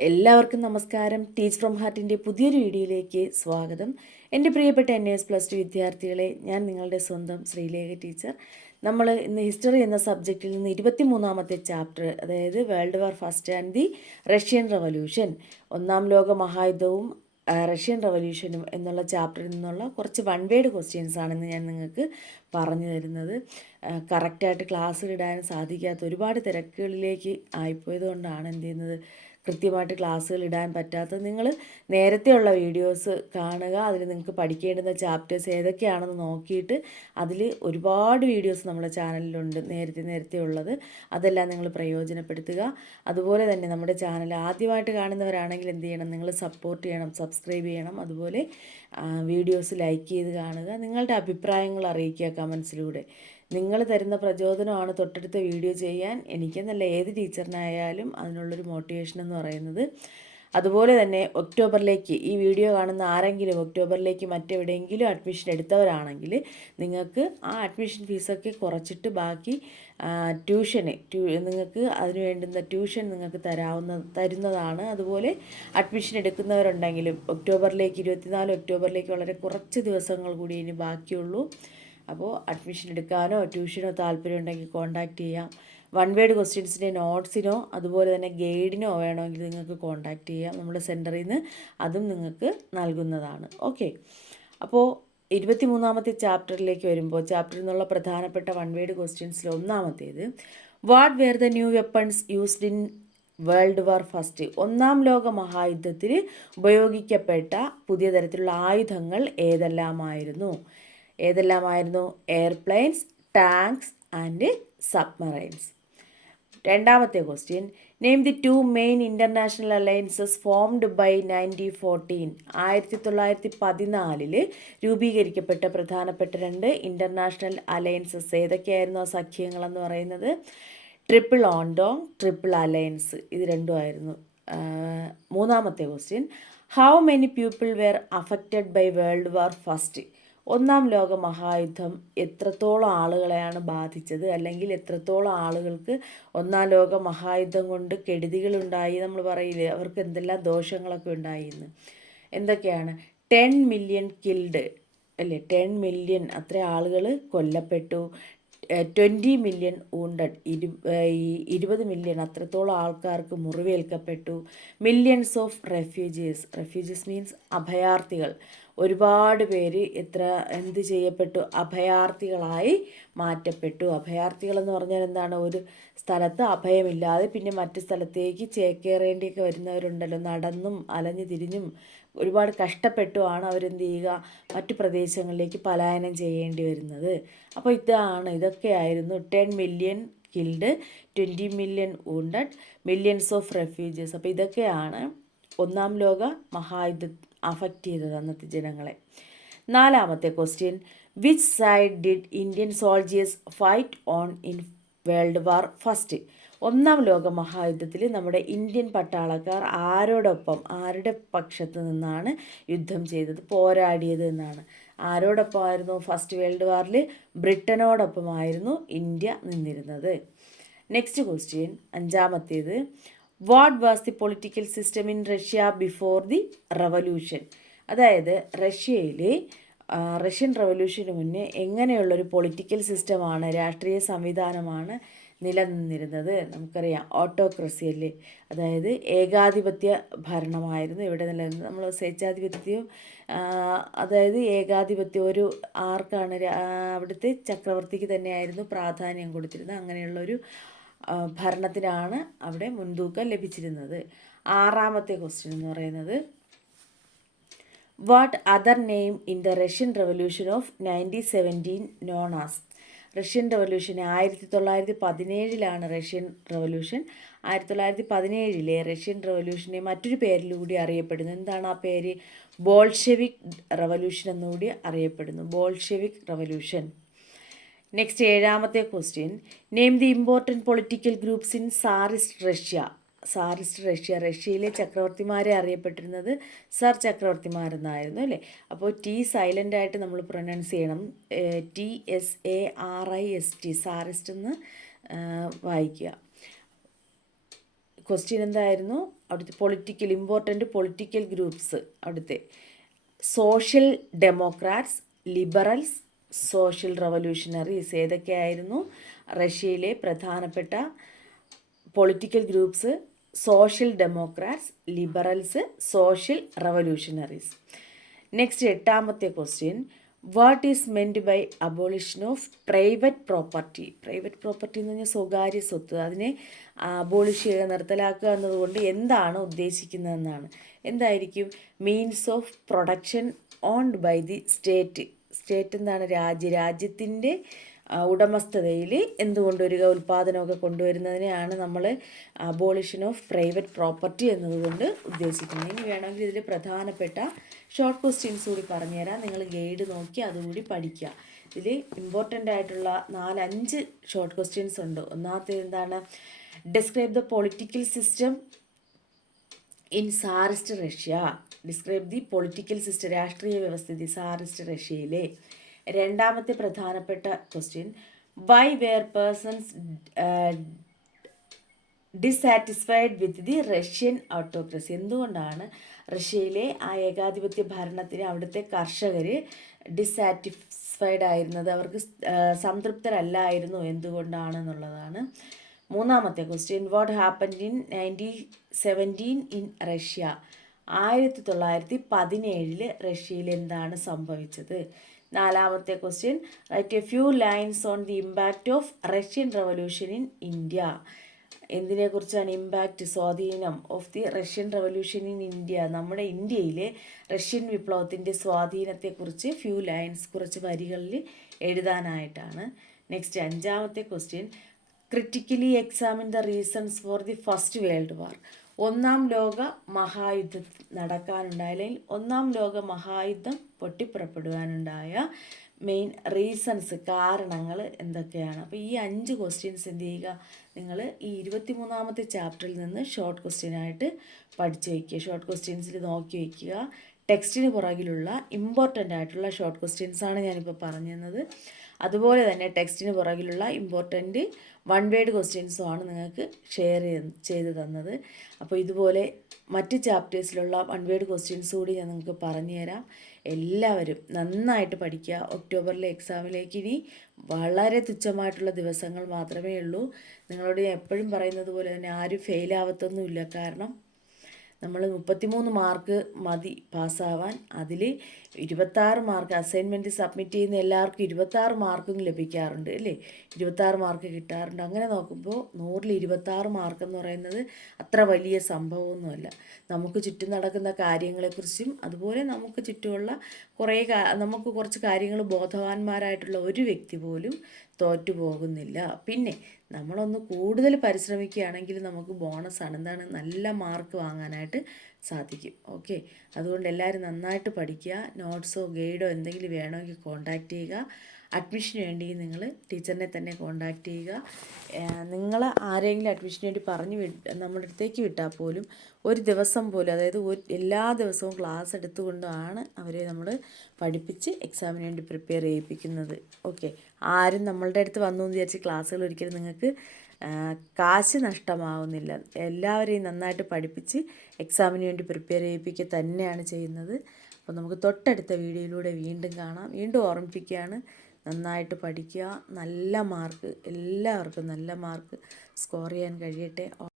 എല്ലാവർക്കും നമസ്കാരം. Teach from ഹാർട്ടിൻ്റെ പുതിയൊരു വീഡിയോയിലേക്ക് സ്വാഗതം. എൻ്റെ പ്രിയപ്പെട്ട NAS+2 വിദ്യാർത്ഥികളെ, ഞാൻ നിങ്ങളുടെ സ്വന്തം ശ്രീലേഖ ടീച്ചർ. നമ്മൾ ഇന്ന് ഹിസ്റ്ററി എന്ന സബ്ജക്റ്റിൽ നിന്ന് 23-ാമത്തെ ചാപ്റ്റർ, അതായത് world war first and the Russian revolution, ഒന്നാം ലോക മഹായുദ്ധവും റഷ്യൻ റവല്യൂഷനും എന്നുള്ള ചാപ്റ്ററിൽ നിന്നുള്ള കുറച്ച് വൺ വേഡ് ക്വസ്റ്റ്യൻസ് ആണെന്ന് ഞാൻ നിങ്ങൾക്ക് പറഞ്ഞു തരുന്നത്. കറക്റ്റായിട്ട് ക്ലാസ്സിലിടാൻ സാധിക്കാത്ത ഒരുപാട് തിരക്കുകളിലേക്ക് ആയിപ്പോയത് കൊണ്ടാണ് എന്ത് ചെയ്യുന്നത്, കൃത്യമായിട്ട് ക്ലാസ്സുകൾ ഇടാൻ പറ്റാത്തത്. നിങ്ങൾ നേരത്തെയുള്ള വീഡിയോസ് കാണുക, അതിൽ നിങ്ങൾക്ക് പഠിക്കേണ്ടുന്ന ചാപ്റ്റേഴ്സ് ഏതൊക്കെയാണെന്ന് നോക്കിയിട്ട് അതിൽ ഒരുപാട് വീഡിയോസ് നമ്മുടെ ചാനലിലുണ്ട് നേരത്തെ ഉള്ളത്, അതെല്ലാം നിങ്ങൾ പ്രയോജനപ്പെടുത്തുക. അതുപോലെ തന്നെ നമ്മുടെ ചാനൽ ആദ്യമായിട്ട് കാണുന്നവരാണെങ്കിൽ എന്ത് ചെയ്യണം, നിങ്ങൾ സപ്പോർട്ട് ചെയ്യണം, സബ്സ്ക്രൈബ് ചെയ്യണം. അതുപോലെ വീഡിയോസ് ലൈക്ക് ചെയ്ത് കാണുക, നിങ്ങളുടെ അഭിപ്രായങ്ങൾ അറിയിക്കുക കമൻസിലൂടെ. നിങ്ങൾ തരുന്ന പ്രചോദനമാണ് തൊട്ടടുത്ത വീഡിയോ ചെയ്യാൻ എനിക്കെന്നല്ല ഏത് ടീച്ചറിനായാലും അതിനുള്ളൊരു മോട്ടിവേഷൻ എന്ന് പറയുന്നത്. അതുപോലെ തന്നെ ഒക്ടോബറിലേക്ക് ഈ വീഡിയോ കാണുന്ന ആരെങ്കിലും ഒക്ടോബറിലേക്ക് മറ്റെവിടെയെങ്കിലും അഡ്മിഷൻ എടുത്തവരാണെങ്കിൽ നിങ്ങൾക്ക് ആ അഡ്മിഷൻ ഫീസൊക്കെ കുറച്ചിട്ട് ബാക്കി നിങ്ങൾക്ക് അതിന് വേണ്ടുന്ന ട്യൂഷൻ നിങ്ങൾക്ക് തരുന്നതാണ്. അതുപോലെ അഡ്മിഷൻ എടുക്കുന്നവരുണ്ടെങ്കിലും ഒക്ടോബറിലേക്ക് 24 ഒക്ടോബറിലേക്ക് വളരെ കുറച്ച് ദിവസങ്ങൾ കൂടി ഇനി ബാക്കിയുള്ളൂ. അപ്പോൾ അഡ്മിഷൻ എടുക്കാനോ ട്യൂഷനോ താല്പര്യം ഉണ്ടെങ്കിൽ കോൺടാക്റ്റ് ചെയ്യാം. വൺ വേഡ് ക്വസ്റ്റ്യൻസിൻ്റെ നോട്ട്സിനോ അതുപോലെ തന്നെ ഗൈഡിനോ വേണമെങ്കിൽ നിങ്ങൾക്ക് കോൺടാക്റ്റ് ചെയ്യാം. നമ്മുടെ സെൻറ്ററിൽ നിന്ന് അതും നിങ്ങൾക്ക് നൽകുന്നതാണ്. ഓക്കെ, അപ്പോൾ 23-ാമത്തെ ചാപ്റ്ററിലേക്ക് വരുമ്പോൾ ചാപ്റ്ററിൽ നിന്നുള്ള പ്രധാനപ്പെട്ട വൺ വേഡ് ക്വസ്റ്റ്യൻസിൽ ഒന്നാമത്തേത്, what were the new weapons used in world war first? ഒന്നാം ലോക മഹായുദ്ധത്തിൽ ഉപയോഗിക്കപ്പെട്ട പുതിയ തരത്തിലുള്ള ആയുധങ്ങൾ ഏതെല്ലാമായിരുന്നു? Airplanes, tanks and submarines. രണ്ടാമത്തെ question, name the 2 main international alliances formed by 1914. 1914 രൂപീകരിക്കപ്പെട്ട പ്രധാനപ്പെട്ട 2 ഇൻ്റർനാഷണൽ അലയൻസസ് ഏതൊക്കെയായിരുന്നു? ആ സഖ്യങ്ങളെന്ന് പറയുന്നത് ട്രിപ്പിൾ ഓണ്ടോങ്, ട്രിപ്പിൾ അലയൻസ്, ഇത് രണ്ടുമായിരുന്നു. മൂന്നാമത്തെ question, how many people were affected by world war first? ഒന്നാം ലോക മഹായുദ്ധം എത്രത്തോളം ആളുകളെയാണ് ബാധിച്ചത്, അല്ലെങ്കിൽ എത്രത്തോളം ആളുകൾക്ക് ഒന്നാം ലോക മഹായുദ്ധം കൊണ്ട് കെടുതികളുണ്ടായി? നമ്മൾ പറയില്ലേ അവർക്ക് എന്തെല്ലാം ദോഷങ്ങളൊക്കെ ഉണ്ടായിന്ന്. എന്തൊക്കെയാണ്? 10 മില്യൺ കിൽഡ് അല്ലേ, 10 മില്യൺ അത്ര ആളുകൾ കൊല്ലപ്പെട്ടു. 20 മില്യൺ വൂണ്ടഡ്, 20 മില്യൺ അത്രത്തോളം ആൾക്കാർക്ക് മുറിവേൽക്കപ്പെട്ടു. മില്യൺസ് ഓഫ് റെഫ്യൂജീസ് മീൻസ് അഭയാർത്ഥികൾ, ഒരുപാട് പേര് എന്ത് ചെയ്യപ്പെട്ടു? അഭയാർത്ഥികളായി മാറ്റപ്പെട്ടു. അഭയാർത്ഥികളെന്ന് പറഞ്ഞാൽ എന്താണ്? ഒരു സ്ഥലത്ത് അഭയമില്ലാതെ പിന്നെ മറ്റു സ്ഥലത്തേക്ക് ചേക്കേറേണ്ടിയൊക്കെ വരുന്നവരുണ്ടല്ലോ, നടന്നും അലഞ്ഞു തിരിഞ്ഞും ഒരുപാട് കഷ്ടപ്പെട്ടുമാണ് അവരെന്ത് ചെയ്യുക, മറ്റു പ്രദേശങ്ങളിലേക്ക് പലായനം ചെയ്യേണ്ടി വരുന്നത്. അപ്പോൾ ഇതൊക്കെയായിരുന്നു 10 million killed, 20 million wounded, millions of refugees. അപ്പോൾ ഇതൊക്കെയാണ് ഒന്നാം ലോക മഹായുദ്ധം അഫക്റ്റ് ചെയ്തത് അന്നത്തെ ജനങ്ങളെ. നാലാമത്തെ question, which side did Indian soldiers fight on in world war first? ഒന്നാം ലോക മഹായുദ്ധത്തിൽ നമ്മുടെ ഇന്ത്യൻ പട്ടാളക്കാർ ആരുടെ പക്ഷത്ത് നിന്നാണ് യുദ്ധം ചെയ്തത്, പോരാടിയത് എന്നാണ്? ആരോടൊപ്പമായിരുന്നു? ഫസ്റ്റ് വേൾഡ് വാറിൽ ബ്രിട്ടനോടൊപ്പമായിരുന്നു ഇന്ത്യ നിന്നിരുന്നത്. നെക്സ്റ്റ് ക്വസ്റ്റ്യൻ, അഞ്ചാമത്തേത്, what was the political system in Russia before the revolution? അതായത് റഷ്യൻ റവല്യൂഷന് മുന്നേ എങ്ങനെയുള്ളൊരു പൊളിറ്റിക്കൽ സിസ്റ്റമാണ്, രാഷ്ട്രീയ സംവിധാനമാണ് നിലനിന്നിരുന്നത്? നമുക്കറിയാം, ഓട്ടോക്രസി അല്ലേ, അതായത് ഏകാധിപത്യ ഭരണമായിരുന്നു ഇവിടെ നിലനിന്നത്. നമ്മൾ സ്വേച്ഛാധിപത്യവും അതായത് ഏകാധിപത്യം ആർക്കാണ്? അവിടുത്തെ ചക്രവർത്തിക്ക് തന്നെയായിരുന്നു പ്രാധാന്യം കൊടുത്തിരുന്നത്. അങ്ങനെയുള്ളൊരു ഭരണത്തിനാണ് അവിടെ മുൻതൂക്കം ലഭിച്ചിരുന്നത്. ആറാമത്തെ ക്വസ്റ്റ്യൻ എന്ന് പറയുന്നത്, what other name in the Russian revolution of 1917 known as? Russian revolution 1917 Russian revolution. 1917 Russian റവല്യൂഷനെ മറ്റൊരു പേരിലൂടെ അറിയപ്പെടുന്നു. എന്താണ് ആ പേര്? ബോൾഷെവിക് റവല്യൂഷൻ എന്നുകൂടി അറിയപ്പെടുന്നു. Bolshevik revolution. നെക്സ്റ്റ്, ഏഴാമത്തെ question, name the important political groups in tsarist Russia? റഷ്യയിലെ ചക്രവർത്തിമാരെ അറിയപ്പെട്ടിരുന്നത് സർ ചക്രവർത്തിമാരെന്നായിരുന്നു അല്ലേ. അപ്പോൾ ടി സൈലൻ്റ് ആയിട്ട് നമ്മൾ പ്രൊനൗൺസ് ചെയ്യണം, TSARIST, സാറിസ്റ്റ് എന്ന് വായിക്കുക. ക്വസ്റ്റ്യൻ എന്തായിരുന്നു? അവിടുത്തെ ഇമ്പോർട്ടൻ്റ് പൊളിറ്റിക്കൽ ഗ്രൂപ്പ്സ് അവിടുത്തെ social democrats, liberals, social revolutionaries ഏതൊക്കെയായിരുന്നു റഷ്യയിലെ പ്രധാനപ്പെട്ട political groups? Social democrats, liberals, social revolutionaries. Next 8ാമത്തെ question, what is meant by abolition of private property? Private property എന്ന് പറഞ്ഞാൽ സ്വകാര്യ സ്വത്ത്, അതിനെ അബോളിഷ് ചെയ്യുക, നിർത്തലാക്കുക എന്നതുകൊണ്ട് എന്താണ് ഉദ്ദേശിക്കുന്നതെന്നാണ്. എന്തായിരിക്കും? Means of production owned by the state. State എന്താണ്? രാജ്യത്തിൻ്റെ ഉടമസ്ഥതയിൽ എന്തുകൊണ്ടുവരിക? ഉൽപ്പാദനമൊക്കെ കൊണ്ടുവരുന്നതിനെയാണ് നമ്മൾ അബോളിഷൻ ഓഫ് പ്രൈവറ്റ് പ്രോപ്പർട്ടി എന്നതുകൊണ്ട് ഉദ്ദേശിക്കുന്നത്. ഇനി വേണമെങ്കിൽ ഇതിൽ പ്രധാനപ്പെട്ട ഷോർട്ട് ക്വസ്റ്റ്യൻസ് കൂടി പറഞ്ഞുതരാം. നിങ്ങൾ ഗൈഡ് നോക്കി അതുകൂടി പഠിക്കുക. ഇതിൽ ഇമ്പോർട്ടൻ്റ് ആയിട്ടുള്ള 4-5 ഷോർട്ട് ക്വസ്റ്റ്യൻസ് ഉണ്ട്. ഒന്നാമത്തേത് എന്താണ്? Describe the political system in tsarist Russia. Describe the political system, രാഷ്ട്രീയ വ്യവസ്ഥിതി സാറിസ്റ്റ് റഷ്യയിലെ. 2ാമത്തെ പ്രധാനപ്പെട്ട question, why were persons dissatisfied with the Russian autocracy? എന്തുകൊണ്ടാണ് റഷ്യയിലെ ആ ഏകാധിപത്യ ഭരണത്തിന് അവിടുത്തെ കർഷകർ ഡിസാറ്റിസ്ഫൈഡ് ആയിരുന്നത്? അവർക്ക് സംതൃപ്തരല്ലായിരുന്നു. എന്തുകൊണ്ടാണെന്നുള്ളതാണ്. 3ാമത്തെ question, what happened in 1917 in Russia? 1917 റഷ്യയിൽ എന്താണ് സംഭവിച്ചത്? 4ാമത്തെ question, write a few lines on the impact of Russian revolution in India. എന്തിനെക്കുറിച്ചാണ്? ഇമ്പാക്റ്റ്, സ്വാധീനം of the Russian revolution in India. നമ്മുടെ ഇന്ത്യയിലെ റഷ്യൻ വിപ്ലവത്തിൻ്റെ സ്വാധീനത്തെക്കുറിച്ച് ഫ്യൂ ലൈൻസ്, കുറച്ച് വരികളിൽ എഴുതാനായിട്ടാണ്. നെക്സ്റ്റ് 5ാമത്തെ question, critically examine the reasons for the first world war. 1-ാം ലോക മഹായുദ്ധം നടക്കാനുണ്ടായ, അല്ലെങ്കിൽ 1-ാം ലോക മഹായുദ്ധം പൊട്ടിപ്പുറപ്പെടുവാനുണ്ടായ മെയിൻ റീസൺസ്, കാരണങ്ങൾ എന്തൊക്കെയാണ്? അപ്പോൾ ഈ 5 ക്വസ്റ്റ്യൻസ് എന്ത് ചെയ്യുക? നിങ്ങൾ ഈ 23ാമത്തെ ചാപ്റ്ററിൽ നിന്ന് ഷോർട്ട് ക്വസ്റ്റ്യനായിട്ട് പഠിച്ചു വയ്ക്കുക. ഷോർട്ട് ക്വസ്റ്റ്യൻസിൽ നോക്കി വയ്ക്കുക. ടെക്സ്റ്റിന് പുറകിലുള്ള ഇമ്പോർട്ടൻ്റ് ആയിട്ടുള്ള ഷോർട്ട് ക്വസ്റ്റ്യൻസാണ് ഞാനിപ്പോൾ പറഞ്ഞു തന്നത്. അതുപോലെ തന്നെ ടെക്സ്റ്റിന് പുറകിലുള്ള ഇമ്പോർട്ടൻ്റ് 1 വേർഡ് ക്വസ്റ്റ്യൻസുമാണ് നിങ്ങൾക്ക് ഷെയർ ചെയ്ത് തന്നത്. അപ്പോൾ ഇതുപോലെ മറ്റ് ചാപ്റ്റേഴ്സിലുള്ള 1 വേർഡ് ക്വസ്റ്റ്യൻസ് കൂടി ഞാൻ നിങ്ങൾക്ക് പറഞ്ഞു തരാം. എല്ലാവരും നന്നായിട്ട് പഠിക്കുക. ഒക്ടോബറിലെ എക്സാമിലേക്ക് ഇനി വളരെ തുച്ഛമായിട്ടുള്ള ദിവസങ്ങൾ മാത്രമേ ഉള്ളൂ. നിങ്ങളോട് ഞാൻ എപ്പോഴും പറയുന്നത് പോലെ തന്നെ ആരും ഫെയിലാവത്തൊന്നുമില്ല. കാരണം നമ്മൾ 33 മാർക്ക് മതി പാസ്സാവാൻ. അതിൽ 26 മാർക്ക് അസൈൻമെൻറ്റ് സബ്മിറ്റ് ചെയ്യുന്ന എല്ലാവർക്കും 26 മാർക്കും ലഭിക്കാറുണ്ട് അല്ലേ? 26 മാർക്ക് കിട്ടാറുണ്ട്. അങ്ങനെ നോക്കുമ്പോൾ 100-ൽ 26 മാർക്കെന്ന് പറയുന്നത് അത്ര വലിയ സംഭവമൊന്നുമല്ല. നമുക്ക് ചുറ്റും നടക്കുന്ന കാര്യങ്ങളെക്കുറിച്ചും അതുപോലെ നമുക്ക് ചുറ്റുമുള്ള നമുക്ക് കുറച്ച് കാര്യങ്ങൾ ബോധവാന്മാരായിട്ടുള്ള ഒരു വ്യക്തി പോലും തോറ്റു പോകുന്നില്ല. പിന്നെ നമ്മളൊന്ന് കൂടുതൽ പരിശ്രമിക്കുകയാണെങ്കിൽ നമുക്ക് ബോണസാണ്. എന്താണ്? നല്ല മാർക്ക് വാങ്ങാനായിട്ട് സാധിക്കും. ഓക്കെ, അതുകൊണ്ട് എല്ലാവരും നന്നായിട്ട് പഠിക്കുക. നോട്ട്സോ ഗൈഡോ എന്തെങ്കിലും വേണമെങ്കിൽ കോൺടാക്റ്റ് ചെയ്യുക. അഡ്മിഷന് വേണ്ടി നിങ്ങൾ ടീച്ചറിനെ തന്നെ കോൺടാക്റ്റ് ചെയ്യുക. നിങ്ങൾ ആരെങ്കിലും അഡ്മിഷന് വേണ്ടി നമ്മുടെ അടുത്തേക്ക് വിട്ടാൽ പോലും ഒരു ദിവസം പോലും, അതായത് എല്ലാ ദിവസവും ക്ലാസ് എടുത്തുകൊണ്ടാണ് അവരെ നമ്മൾ പഠിപ്പിച്ച് എക്സാമിന് വേണ്ടി പ്രിപ്പയർ ചെയ്യിപ്പിക്കുന്നത്. ഓക്കെ, ആരും നമ്മളുടെ അടുത്ത് വന്നു എന്ന് വിചാരിച്ച് ക്ലാസ്സുകൾ ഒരിക്കലും നിങ്ങൾക്ക് കാശ് നഷ്ടമാവുന്നില്ല. എല്ലാവരെയും നന്നായിട്ട് പഠിപ്പിച്ച് എക്സാമിന് വേണ്ടി പ്രിപ്പയർ ചെയ്യിപ്പിക്കുക തന്നെയാണ് ചെയ്യുന്നത്. അപ്പോൾ നമുക്ക് തൊട്ടടുത്ത വീഡിയോയിലൂടെ വീണ്ടും കാണാം. വീണ്ടും ഓർമ്മിപ്പിക്കുകയാണ്, നന്നായിട്ട് പഠിക്കുക. നല്ല മാർക്ക്, എല്ലാവർക്കും നല്ല മാർക്ക് സ്കോർ ചെയ്യാൻ കഴിയട്ടെ.